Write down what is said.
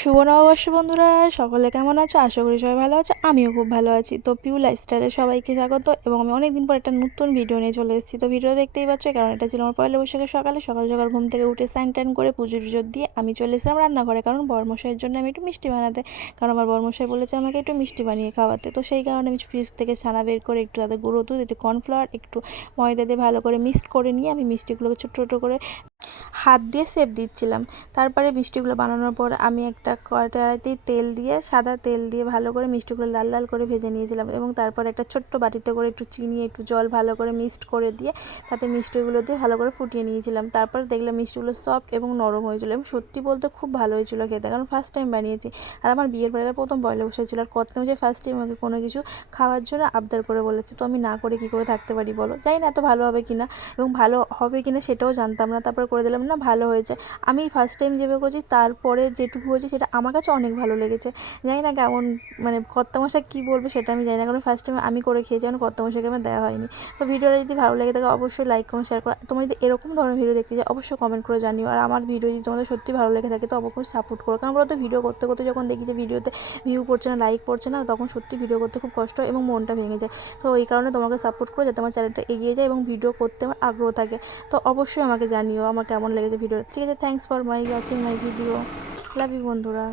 শুভ নববর্ষ বন্ধুরা, সকলে কেমন আছো? আশা করি সবাই ভালো আছো, আমিও খুব ভালো আছি। তো পিউ লাইফস্টাইলে সবাইকে স্বাগত এবং আমি অনেক দিন পর একটা নতুন ভিডিও নিয়ে চলে এসেছি। তো ভিডিও দেখতেই পাচ্ছ, কারণ এটা ছিল আমার পয়লা বৈশাখের সকালে। সকাল সকাল ঘুম থেকে উঠে স্নান টান করে পুজো টুজো দিয়ে আমি চলে এসেছিলাম রান্নাঘরে, কারণ বরমশাইয়ের জন্য আমি একটু মিষ্টি বানাতে। কারণ আমার বরমশাই বলেছে আমাকে একটু মিষ্টি বানিয়ে খাওয়াতে। তো সেই কারণে আমি ফ্রিজ থেকে ছানা বের করে একটু তাদের গুঁড়ো দুধ, একটু কর্নফ্লাওয়ার একটু ময়দা দিয়ে ভালো করে মিক্সড করে নিয়ে আমি মিষ্টিগুলোকে ছোটো ছোটো করে হাত দিয়ে সেপ দিচ্ছিলাম। তারপরে মিষ্টিগুলো বানানোর পর আমি একটা কড়াইতেই তেল দিয়ে, সাদা তেল দিয়ে ভালো করে মিষ্টিগুলো লাল লাল করে ভেজে নিয়েছিলাম এবং তারপর একটা ছোট্ট বাটিতে করে একটু চিনি, একটু জল ভালো করে মিক্সড করে দিয়ে তাতে মিষ্টিগুলো দিয়ে ভালো করে ফুটিয়ে নিয়েছিলাম। তারপর দেখলাম মিষ্টিগুলো সফট এবং নরম হয়েছিল এবং সত্যি বলতে খুব ভালো হয়েছিল খেতে কারণ ফার্স্ট টাইম বানিয়েছি। আর আমার বিয়ের পরে প্রথম পয়লা বসেছিল আর কত যে ফার্স্ট টাইম আমাকে কোনো কিছু খাওয়ার জন্য আবদার করে বলেছে, তো আমি না করে কী করে থাকতে পারি বলো? জানি না এত ভালো হবে কিনা এবং ভালো হবে কিনা সেটাও জানতাম না। তারপরে করে দিলাম, না ভালো হয়েছে। আমি ফার্স্ট টাইম যেভাবে করেছি, তারপরে যেটুকু হয়েছে, সেটা আমার কাছে অনেক ভালো লেগেছে। জানি না কেমন মানে কর্তা মশাই কী বলবে সেটা আমি জানি না, কারণ ফার্স্ট টাইম আমি করে খেয়েছি কারণ কর্তা মশাইকে আমার দেওয়া হয়নি। তো ভিডিওটা যদি ভালো লেগে থাকে, অবশ্যই লাইক কমেন্ট শেয়ার করো। তোমরা যদি এরকম ধরনের ভিডিও দেখতে চাও, অবশ্যই কমেন্ট করে জানিও। আর আমার ভিডিও যদি তোমাদের সত্যি ভালো লেগে থাকে, তো অবশ্যই সাপোর্ট করো। কারণ বলতো ভিডিও করতে করতে যখন দেখি যে ভিডিওতে ভিউ পড়ছে না লাইক পড়ছে না, তখন সত্যি ভিডিও করতে খুব কষ্ট এবং মনটা ভেঙে যায়। তো এই কারণে তোমাকে সাপোর্ট করো যাতে আমার চ্যানেলটা এগিয়ে যায় এবং ভিডিও করতে আমার আগ্রহ থাকে। তো অবশ্যই আমাকে জানিও, আমার কেমন লেগেছে ভিডিও ঠিক আছে thanks for my watching my video love you বন্ধুরা।